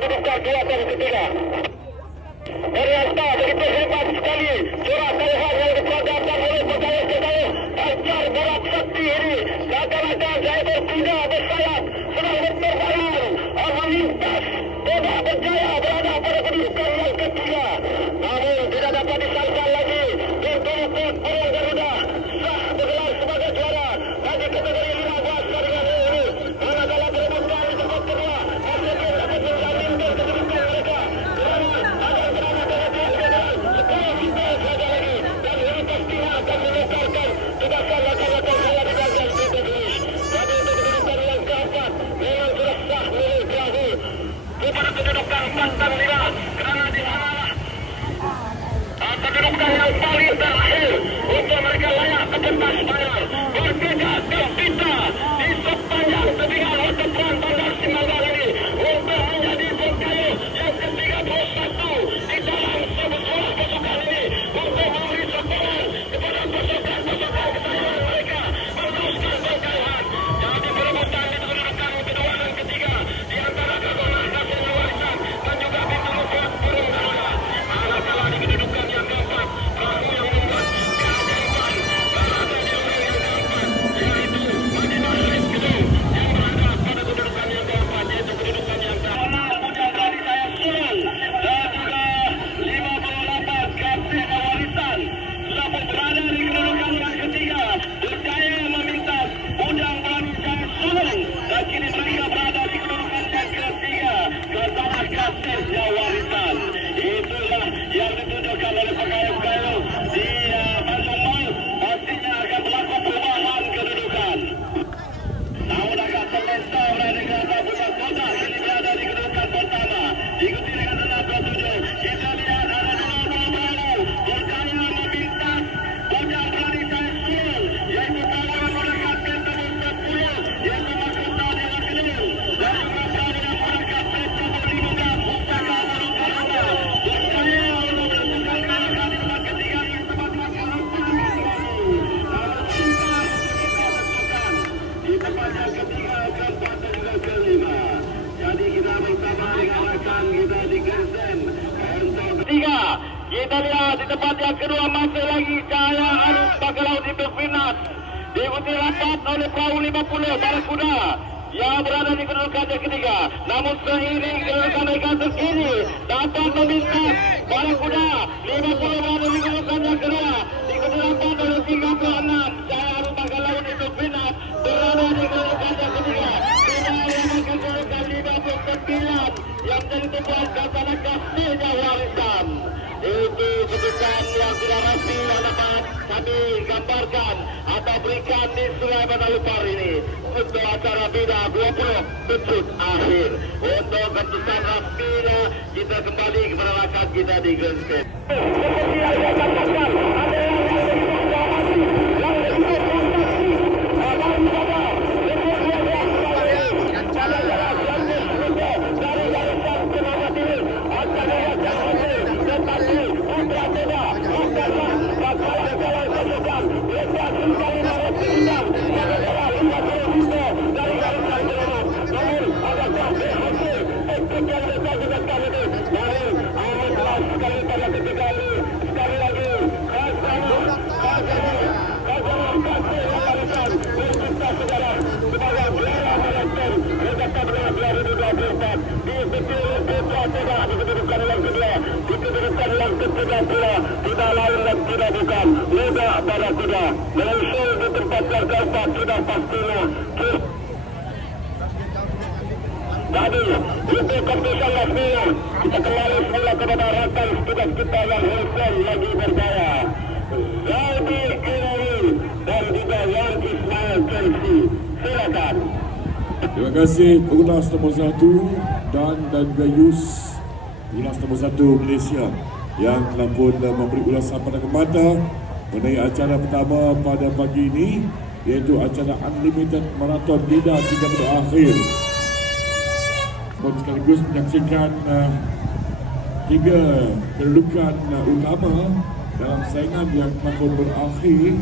kedudukan di atas ketiga. Ternyata begitu hebat sekali surat Tuhan yang diperagakan oleh pegawai-pegawai ajar berat sakti ini. Rakan-rakan saya berkuda bersayap sedang berterbangan melintas tidak berjaya berada pada kedudukan yang ketiga. Namun tidak dapat disangka lagi berturut-turut Burung Garuda sah bergelar sebagai juara bagi kategori 15 jaringan ini. Manakala perebutan di tempat kedua masih belum dapat menjaminkan kedudukan mereka. Tidakkan rakan-rakan saya di bagian pintu finish. Jadi untuk kedudukan yang keempat memang sudah sah milik perahu. Kepada kedudukan 4 dan 5 kerana di sana kedudukan yang paling terakhir untuk mereka layak ke pentas final. Berbeda kita di sepanjang tebingan waterfront Bandar Simanggar ini untuk menjadi pengkayu yang ke-31 di dalam sebuah pasukan ini untuk memberi sokongan kepada pasukan-pasukan kesayangan mereka meneruskan pengkayuan. Jadi perebutan di kedudukan kedua dan ketiga di antara Kagona Kasih Warisan dan juga Bintang Kuat Burung Garuda. Manakala di kedudukan yang keempat perahu yang membuat keajaiban berada di lorong yang keempat, yaitu Madinah Red Kedung yang berada pada kedudukan yang keempat, yaitu kedudukan yang keempat. Bujang tadi saya sulung dan juga 58 Kasih Warisan sudah pun berada di kedudukan yang ketiga, berjaya memintas Bujang tadi saya sulung dan kini mereka berada di kedudukan yang ketiga, Khazanah Kasih Warisan. Itulah yang ditunjukkan oleh pegawai-pegawai di Tanjung Mal. Pastinya akan berlaku perubahan kedudukan. Namun agak selesa berada di kedudukan Bujang Kota kini berada di kedudukan pertama. Ikuti dengan tenang 27. Kita lihat ada dua perahu berjaya memintas Bujang Tadi Saya Sulung, yaitu pasangan mendekatkan tabung 10, yaitu Mahkota Dewan Kedung, dan juga perahu yang mendekatkan tabung 15 Pustaka Burung Garuda. Berjaya untuk menentukan kedudukan di tempat ketiga dengan tempat keempat. Namun sukar untuk kita tentukan di tempat yang ketiga, keempat dan juga kelima. Jadi kita bersama dengan rekan kita di Gersen untuk ketiga. Kita lihat di tempat yang kedua masih lagi Cahaya Arus Bakalau di berfinas. Diikuti rapat oleh perahu 50 Barakuda yang berada di kedudukan yang ketiga. Namun seiring kedudukan mereka terkini dapat memintas Barakuda 50 berada di kedudukan yang kedua. Diikuti rapat oleh 36 Cahaya Arus Bakalau di berfinas berada di kedudukan yang ketiga. Tidak yang kedudukan 59 yang menjadi tumpuan Khazanah Kasih Warisan. Itu kedudukan yang tidak pasti yang dapat kami gambarkan atau berikan di Sungai Bandalupar ini untuk acara Bida 20 Pecut Akhir. Untuk keputusan resminya kita kembali kepada rakan kita di Gersen. Seperti yang saya katakan, ada yang dikonfirmasi, yang dikonfirmasi, dari garisan tenaga diri akan mengajak hasil tetapi Putra Teda bukanlah bakalan jalan pasukan lepas kali maret bintang adalah 50 bisa dari garisan tenaga. Namun adakah berhasil untuk yang mereka gunakan ini? Namun amatlah sekali pada ketiga ini sekali lagi Khazanah Kasih Warisan bercipta sejarah sebagai juara maraton regatta Berdaulat 2024 diikuti oleh Putra Teda di kedudukan yang kedua, di kedudukan yang ketiga pula tidak lain dan tidak bukan Leda Barakuda. Menyusul di tempat yang keempat sudah pastinya jadi itu keputusan resminya. Kita kembali semula kepada rakan tugas kita yang Wilson lagi berjaya, Zalbi Kirari dan juga Wan Ismail Chelsea. Silakan. Terima kasih Ulas nombor 1 dan Gayus Ulas nombor 1 Malaysia yang telah pun memberi ulasan pada mata mengenai acara pertama pada pagi ini, iaitu acara Unlimited Marathon Bida 3 Akhir. Sekaligus menyaksikan 3 kedudukan utama dalam saingan yang telah pun berakhir.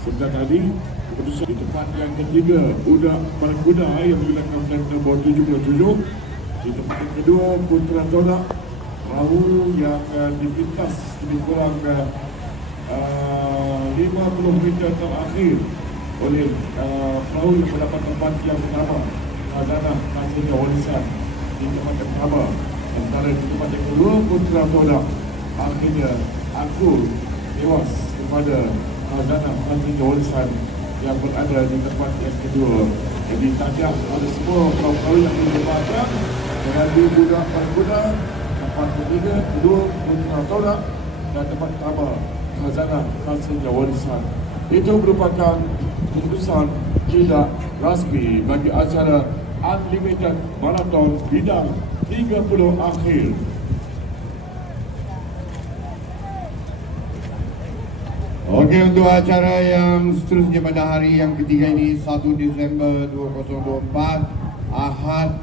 Sebentar tadi keputusan di tempat yang ketiga Uda Barakuda yang menggunakan nombor 77 Di tempat yang kedua, Putra Tonak, perahu yang dipintas lebih kurang 50 meter terakhir oleh perahu yang mendapat tempat yang pertama, Khazanah Khazanah Warisan di tempat yang pertama. Sementara di tempat yang kedua, Putra Tonak akhirnya akur tewas kepada Khazanah Khazanah Warisan yang berada di tempat yang kedua. Jadi tahniah kepada semua perahu-perahu yang dilibatkan dengan budak pada tempat ketiga, kedua Putra Tonak dan tempat pertama Khazanah Khazanah Warisan. Itu merupakan keputusan tidak rasmi bagi acara Unlimited Marathon bidang 30 akhir. Okey, untuk acara yang seterusnya pada hari yang ketiga ini 1 Disember 2024 Ahad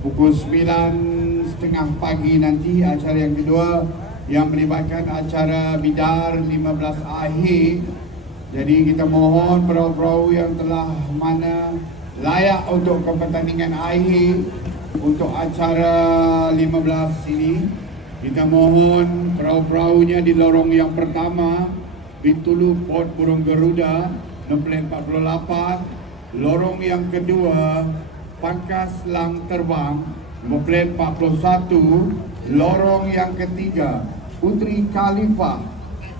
pukul 9.30 pagi nanti acara yang kedua yang melibatkan acara Bidar 15 akhir. Jadi kita mohon perahu-perahu yang telah mana layak untuk ke pertandingan akhir untuk acara 15 ini, kita mohon perahu-perahunya di lorong yang pertama Bintulu Port Burung Garuda nombor 48, lorong yang kedua Pangkas Lang Terbang nombor 41, lorong yang ketiga Putri Khalifah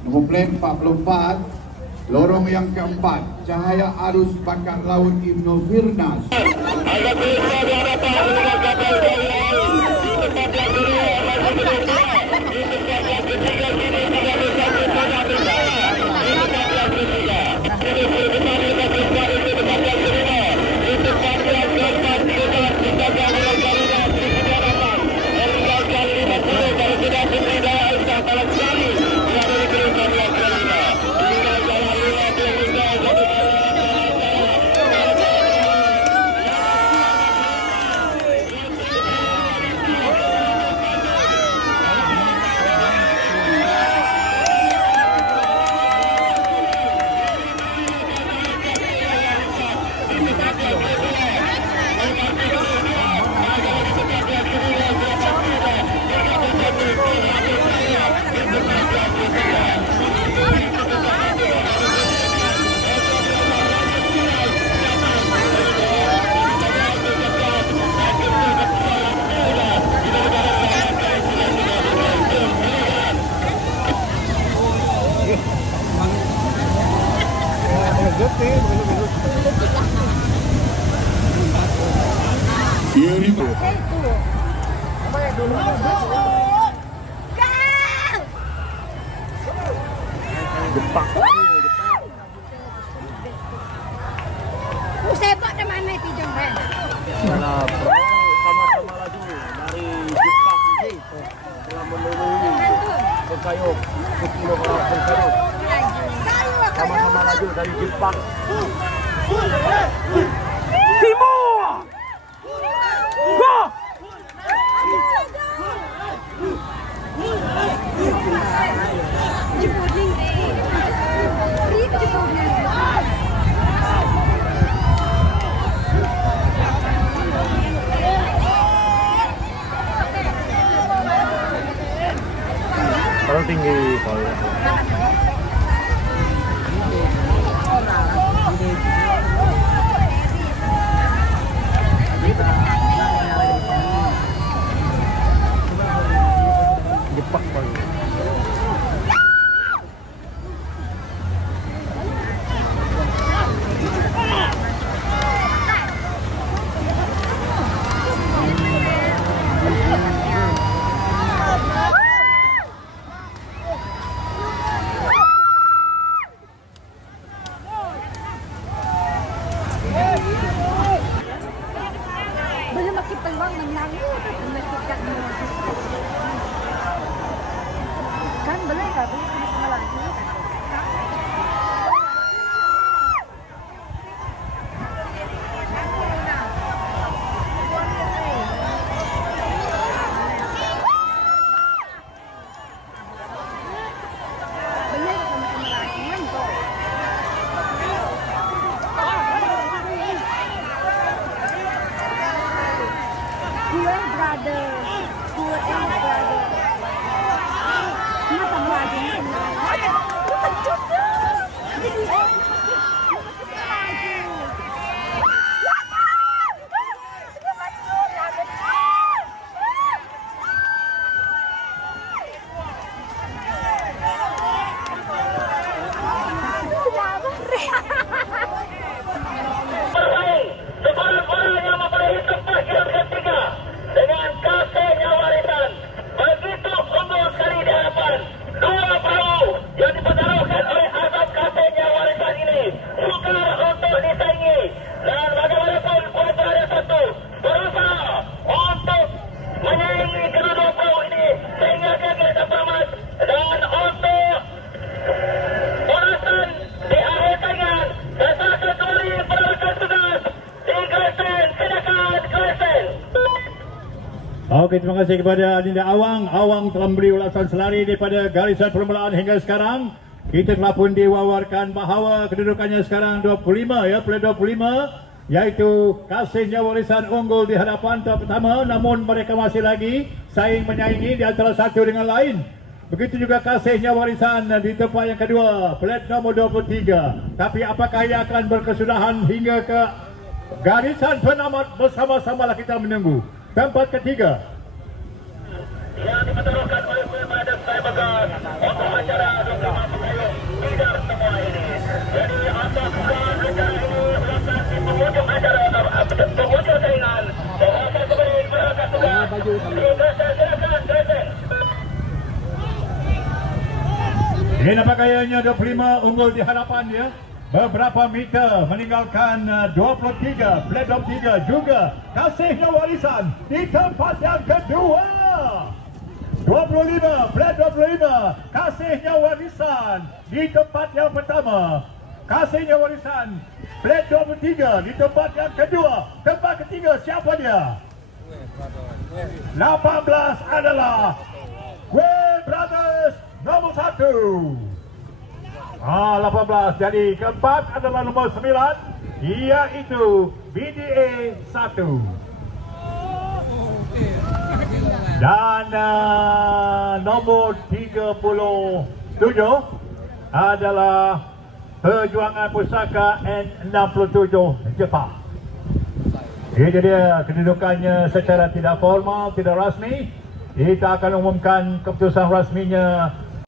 nombor 44, lorong yang keempat Cahaya Arus Bakat Laut Ibnu Firnas. Sepak di mana itu jomben? Sama-sama laju dari Jepang ini telah memenuhi Pengkayuk 10 orang Pengkayuk. Sama-sama laju dari Jepang. Timur! Go! Kalau tinggi kalau Jepang paling. Belum makin peluang menang menentukan kan boleh nggak boleh sama lagi. Gue Okey, terima kasih kepada Adinda Awang. Awang telah memberi ulasan selari daripada garisan permulaan hingga sekarang. Kita telah pun diwawarkan bahawa kedudukannya sekarang 25 ya, play 25, iaitu Kasihnya Warisan unggul di hadapan tahap pertama, namun mereka masih lagi saing menyaingi di antara satu dengan lain. Begitu juga Kasihnya Warisan di tempat yang kedua, plate nombor 23. Tapi apakah ia akan berkesudahan hingga ke garisan penamat? Bersama-samalah kita menunggu. Tempat ketiga yang dipertaruhkan oleh Pemadam Saya Bagas untuk acara 25 pengayuh tidak semua ini. Jadi atas keseluruhan acara ini melakukan di penghujung acara, penghujung saingan. Saya akan kembali berangkat tugas. Silakan, Gresen. Ini nampak gayanya 25 unggul di hadapan dia. Beberapa meter meninggalkan 23, plate 23 juga Kasihnya Warisan di tempat yang kedua. 25, plate 25, Kasihnya Warisan di tempat yang pertama. Kasihnya Warisan, plate 23 di tempat yang kedua. Tempat ketiga siapa dia? 18 adalah Quail Brothers nomor 1. 18. Jadi keempat adalah nombor 9, iaitu BDA 1. Dan nombor 37 adalah Perjuangan Pusaka N67 Jepang. Itu dia kedudukannya secara tidak formal, tidak rasmi. Kita akan umumkan keputusan rasminya